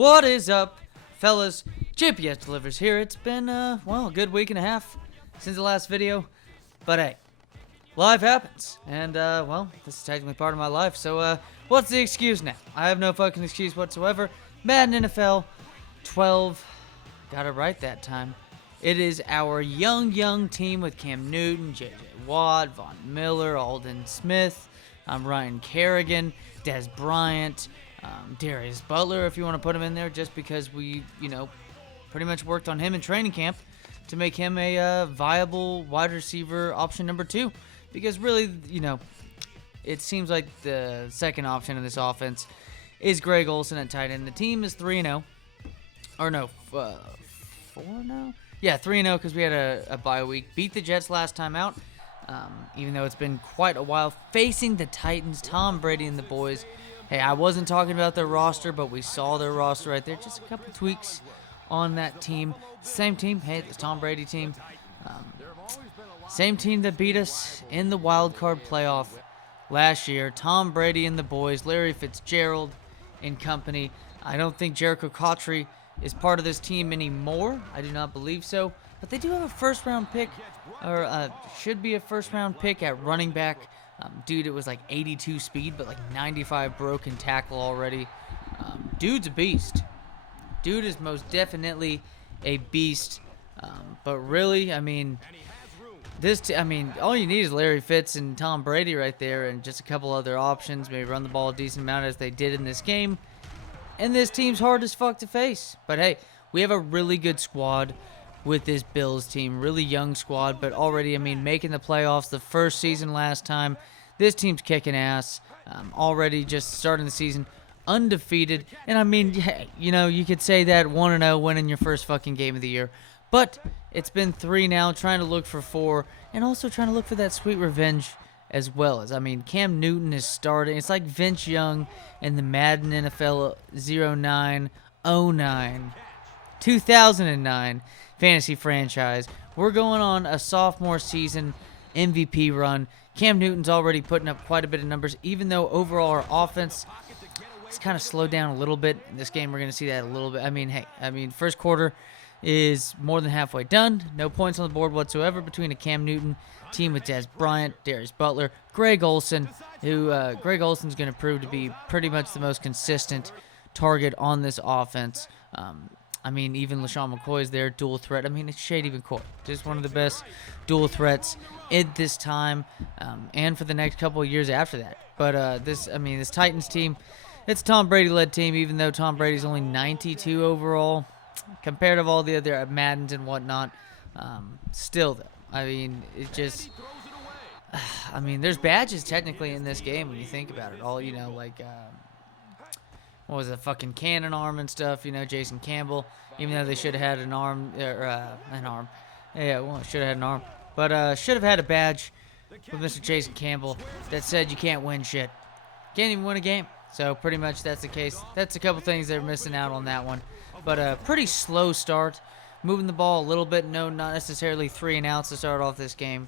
What is up, fellas? GPS delivers here. It's been, well, a good week and a half since the last video. But hey, life happens. And, well, this is technically part of my life. So, what's the excuse now? I have no fucking excuse whatsoever. Madden NFL 12. Got it right that time. It is our young team with Cam Newton, J.J. Watt, Von Miller, Aldon Smith, Ryan Kerrigan, Des Bryant, Darius Butler, if you want to put him in there, just because we, pretty much worked on him in training camp to make him a viable wide receiver option number 2. Because really, it seems like the second option in this offense is Greg Olsen at tight end. The team is 3-0. Or no, 4-0? Yeah, 3-0 because we had a bye week. Beat the Jets last time out, even though it's been quite a while. Facing the Titans, Tom Brady and the boys. Hey, I wasn't talking about their roster, but we saw their roster right there. Just a couple tweaks on that team. Same team. Hey, the Tom Brady team. Same team that beat us in the wild card playoff last year. Tom Brady and the boys. Larry Fitzgerald and company. I don't think Jericho Cotchery is part of this team anymore. I do not believe so. But they do have a first-round pick, or should be a first-round pick at running back. Dude, it was like 82 speed, but like 95 broken tackle already. Dude's a beast. Dude is most definitely a beast. But really, all you need is Larry Fitz and Tom Brady right there, and just a couple other options. Maybe run the ball a decent amount as they did in this game. And this team's hard as fuck to face. But hey, we have a really good squad with this Bills team. Really young squad, but already, making the playoffs the first season last time. This team's kicking ass. Already just starting the season undefeated. And you could say that 1-0 winning your first fucking game of the year. But it's been 3 now, trying to look for 4. And also trying to look for that sweet revenge as well. As Cam Newton is starting. It's like Vince Young in the Madden NFL 2009 fantasy franchise. We're going on a sophomore season MVP run. Cam Newton's already putting up quite a bit of numbers, even though overall our offense has kind of slowed down a little bit. In this game, we're going to see that a little bit. First quarter is more than halfway done. No points on the board whatsoever between a Cam Newton team with Des Bryant, Darius Butler, Greg Olsen, who Greg Olsen's going to prove to be pretty much the most consistent target on this offense. Even LaShawn McCoy's there, dual threat. It's Shady McCoy, just one of the best dual threats at this time, and for the next couple of years after that. But this Titans team, it's a Tom Brady-led team, even though Tom Brady's only 92 overall, compared to all the other Maddens and whatnot. Still, though, there's badges technically in this game when you think about it. All, what was it, fucking cannon arm and stuff, Jason Campbell, even though they should have had an arm. Yeah, should have had an arm. But should have had a badge with Mr. Jason Campbell that said you can't win shit. Can't even win a game. So pretty much that's the case. That's a couple things they're missing out on that one. But a pretty slow start. Moving the ball a little bit. No, not necessarily 3 and outs to start off this game.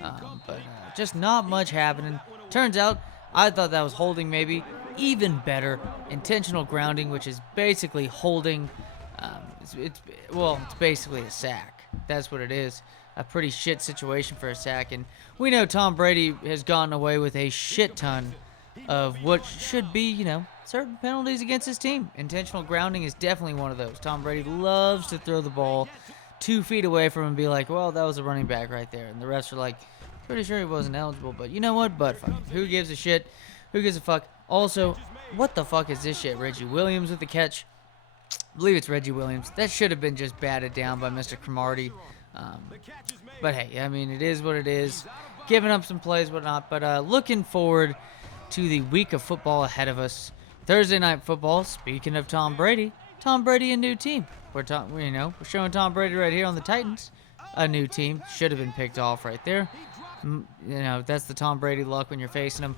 But just not much happening. Turns out, I thought that was holding maybe. Even better, intentional grounding, which is basically holding. It's basically a sack. That's what it is. A pretty shit situation for a sack. And we know Tom Brady has gotten away with a shit ton of what should be, certain penalties against his team. Intentional grounding is definitely one of those. Tom Brady loves to throw the ball 2 feet away from him and be like, well, that was a running back right there. And the refs are like, pretty sure he wasn't eligible, but you know what? But fuck, who gives a shit? Who gives a fuck? Also, what the fuck is this shit? Reggie Williams with the catch. I believe it's Reggie Williams. That should have been just batted down by Mr. Cromartie. But hey, it is what it is. Giving up some plays, whatnot. But looking forward to the week of football ahead of us. Thursday night football. Speaking of Tom Brady a new team. We're showing Tom Brady right here on the Titans. A new team. Should have been picked off right there. That's the Tom Brady luck when you're facing him.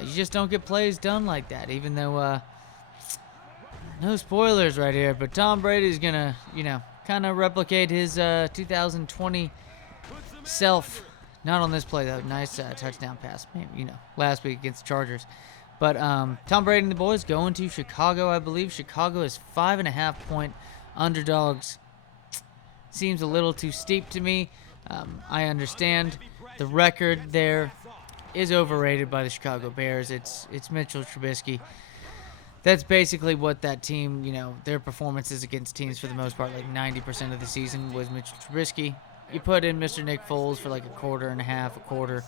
You just don't get plays done like that, even though, no spoilers right here, but Tom Brady's going to, kind of replicate his 2020 self. Not on this play, though. Nice touchdown pass, last week against the Chargers. But Tom Brady and the boys going to Chicago, I believe. Chicago is 5.5-point underdogs. Seems a little too steep to me. I understand the record there is overrated by the Chicago Bears. It's Mitchell Trubisky. That's basically what that team, their performances against teams for the most part, like 90% of the season was Mitchell Trubisky. You put in Mr. Nick Foles for like a quarter and a half, a quarter,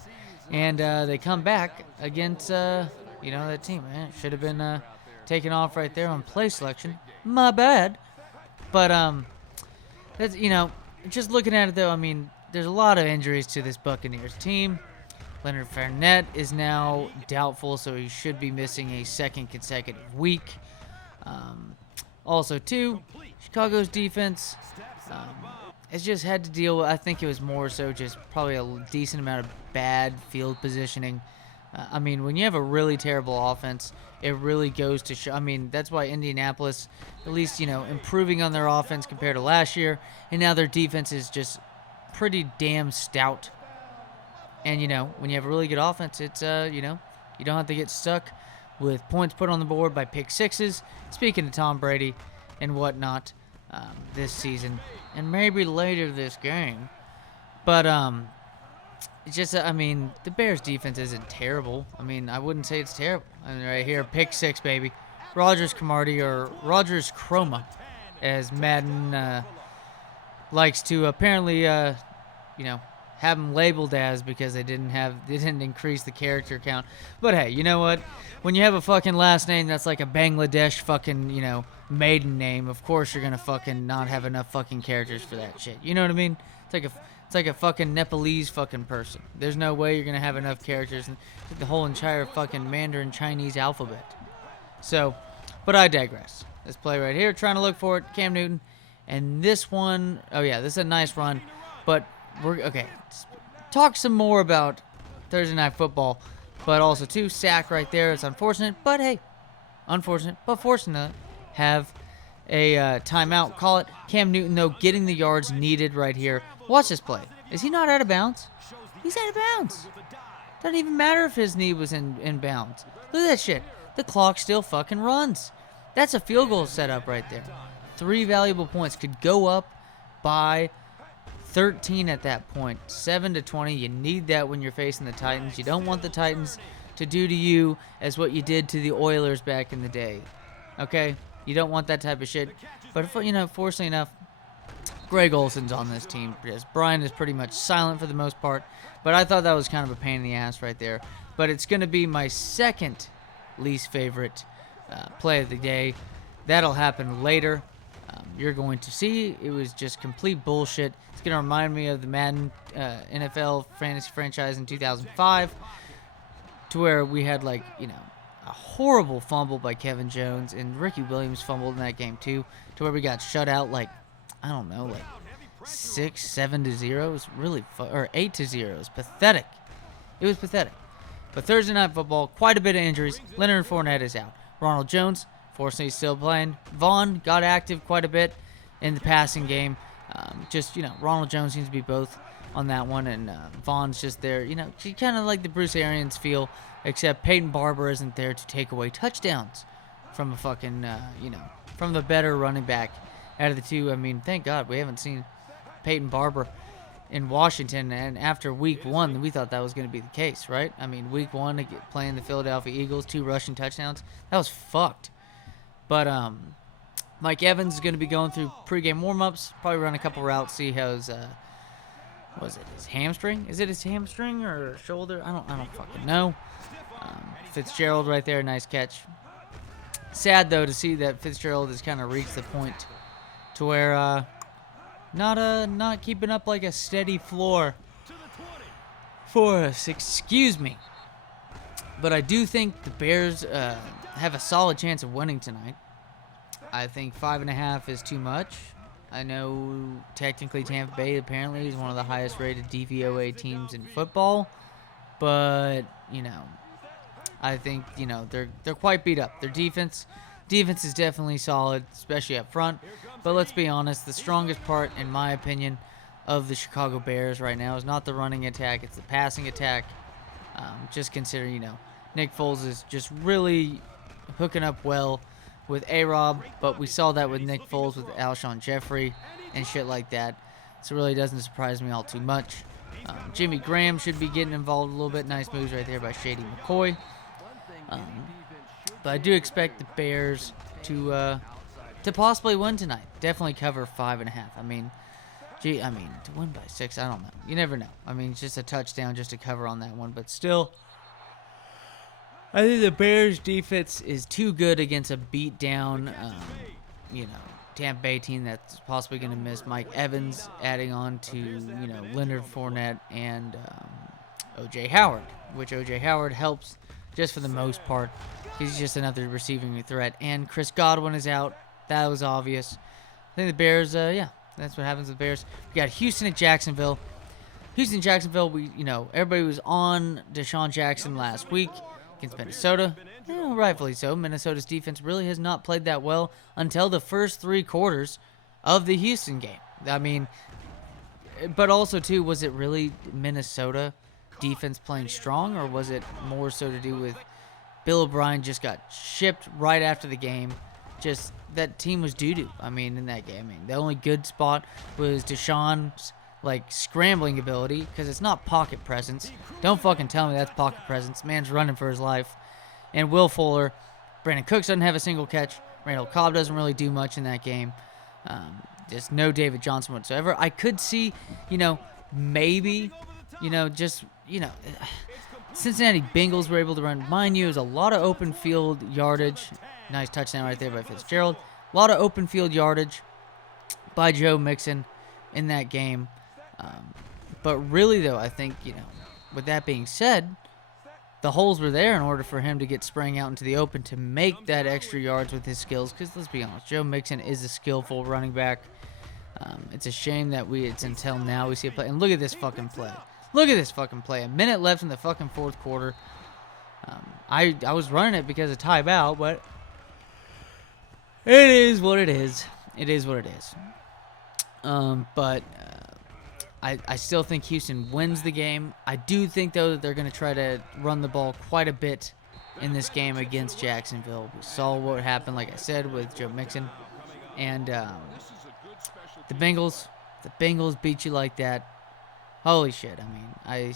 and they come back against, that team. Man, should have been taken off right there on play selection. My bad. But, that's, just looking at it, though, I mean, there's a lot of injuries to this Buccaneers team. Leonard Fournette is now doubtful, so he should be missing a second consecutive week. Also, too, Chicago's defense has just had to deal with, I think it was more so just probably a decent amount of bad field positioning. I mean, when you have a really terrible offense, it really goes to show. I mean, that's why Indianapolis, at least, improving on their offense compared to last year, and now their defense is just pretty damn stout. And, when you have a really good offense, it's, you don't have to get stuck with points put on the board by pick sixes. Speaking of Tom Brady and whatnot this season, and maybe later this game. But, it's just, the Bears' defense isn't terrible. I mean, I wouldn't say it's terrible. I mean, right here, pick six, baby. Rogers Cromartie, or Rogers Chroma, as Madden likes to apparently, have them labeled as, because they didn't increase the character count. But hey, you know what? When you have a fucking last name that's like a Bangladesh fucking, maiden name, of course you're gonna fucking not have enough fucking characters for that shit. You know what I mean? It's like a fucking Nepalese fucking person. There's no way you're gonna have enough characters in the whole entire fucking Mandarin Chinese alphabet. So, but I digress. This play right here, trying to look for it, Cam Newton. And this one, oh yeah, this is a nice run, but okay, talk some more about Thursday Night Football, but also, too, sack right there. It's unfortunate, but hey, unfortunate, but fortunate to have a timeout. Call it. Cam Newton, though, getting the yards needed right here. Watch this play. Is he not out of bounds? He's out of bounds. Doesn't even matter if his knee was in bounds. Look at that shit. The clock still fucking runs. That's a field goal setup right there. 3 valuable points. Could go up by 13 at that point. 7-20. You need that when you're facing the Titans. You don't want the Titans to do to you as what you did to the Oilers back in the day. Okay? You don't want that type of shit. But, fortunately enough, Greg Olson's on this team. Because Brian is pretty much silent for the most part. But I thought that was kind of a pain in the ass right there. But it's going to be my second least favorite play of the day. That'll happen later. You're going to see it was just complete bullshit. It's going to remind me of the Madden NFL fantasy franchise in 2005, to where we had a horrible fumble by Kevin Jones, and Ricky Williams fumbled in that game too, to where we got shut out 6-7-0. It was really or 8-0. It was pathetic. It was pathetic. But Thursday Night Football, quite a bit of injuries. Leonard Fournette is out. Ronald Jones, fortunately, still playing. Vaughn got active quite a bit in the passing game. Ronald Jones seems to be both on that one, and Vaughn's just there. Kind of like the Bruce Arians feel, except Peyton Barber isn't there to take away touchdowns from a fucking, from the better running back out of the two. I mean, thank God we haven't seen Peyton Barber in Washington, and after week 1, we thought that was going to be the case, right? I mean, week 1, playing the Philadelphia Eagles, 2 rushing touchdowns, that was fucked. But Mike Evans is going to be going through pregame warm-ups, probably run a couple routes, see how his, his hamstring? Is it his hamstring or shoulder? I don't fucking know. Fitzgerald right there, nice catch. Sad, though, to see that Fitzgerald has kind of reached the point to where not keeping up like a steady floor for us. Excuse me. But I do think the Bears have a solid chance of winning tonight. I think 5.5 is too much. I know technically Tampa Bay apparently is one of the highest rated DVOA teams in football, but I think they're quite beat up. Their defense is definitely solid, especially up front. But let's be honest, the strongest part, in my opinion, of the Chicago Bears right now is not the running attack; it's the passing attack. Just consider, Nick Foles is just really hooking up well with A-Rob, but we saw that with Nick Foles with Alshon Jeffrey and shit like that. So it really doesn't surprise me all too much. Jimmy Graham should be getting involved a little bit. Nice moves right there by Shady McCoy. But I do expect the Bears to possibly win tonight. Definitely cover 5.5. I mean, to win by 6, I don't know. You never know. I mean, it's just a touchdown just to cover on that one. But still, I think the Bears' defense is too good against a beat-down, Tampa Bay team that's possibly going to miss Mike Evans, adding on to, Leonard Fournette and O.J. Howard, which O.J. Howard helps just for the most part. He's just another receiving threat. And Chris Godwin is out. That was obvious. I think the Bears, that's what happens with the Bears. We got Houston at Jacksonville. Jacksonville, everybody was on Deshaun Jackson last week against Minnesota. Rightfully so. Minnesota's defense really has not played that well until the first 3 quarters of the Houston game. I mean, but also, too, was it really Minnesota defense playing strong, or was it more so to do with Bill O'Brien just got shipped right after the game? Just that team was doo-doo, in that game. The only good spot was Deshaun's, scrambling ability, because it's not pocket presence. Don't fucking tell me that's pocket presence. Man's running for his life. And Will Fuller. Brandon Cooks doesn't have a single catch. Randall Cobb doesn't really do much in that game. Just no David Johnson whatsoever. I could see, maybe, Cincinnati Bengals were able to run. Mind you, it was a lot of open field yardage. Nice touchdown right there by Fitzgerald. A lot of open field yardage by Joe Mixon in that game. But really, though, I think, with that being said, the holes were there in order for him to get spraying out into the open to make that extra yards with his skills. Because let's be honest, Joe Mixon is a skillful running back. It's a shame that it's until now we see it play. And look at this fucking play. A minute left in the fucking fourth quarter. I was running it because of timeout, but it is what it is. I still think Houston wins the game. I do think, though, that they're going to try to run the ball quite a bit in this game against Jacksonville. We saw what happened, like I said, with Joe Mixon. And the Bengals beat you like that. Holy shit. I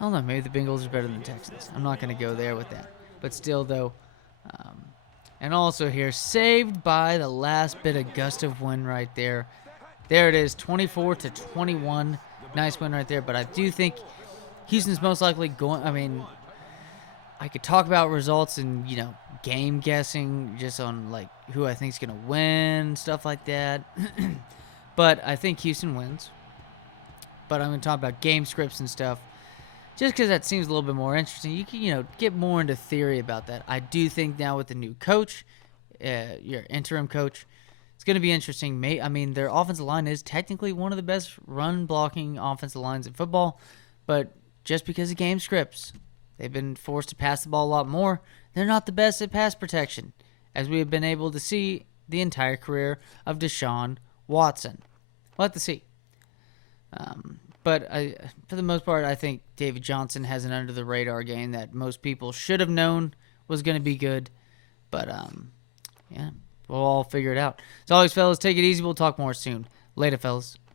don't know. Maybe the Bengals are better than the Texans. I'm not going to go there with that. But still, though, and also here, saved by the last bit of gust of wind right there. There it is, 24-21. Nice win right there. But I do think Houston's most likely going. I could talk about results and, game guessing just on, who I think is going to win, stuff like that. But I think Houston wins. But I'm going to talk about game scripts and stuff just because that seems a little bit more interesting. You can, get more into theory about that. I do think now with the new coach, your interim coach, it's going to be interesting. Their offensive line is technically one of the best run-blocking offensive lines in football, but just because of game scripts, they've been forced to pass the ball a lot more. They're not the best at pass protection, as we have been able to see the entire career of Deshaun Watson. We'll have to see. But for the most part, I think David Johnson has an under-the-radar game that most people should have known was going to be good. But, yeah. We'll all figure it out. As always, fellas, take it easy. We'll talk more soon. Later, fellas.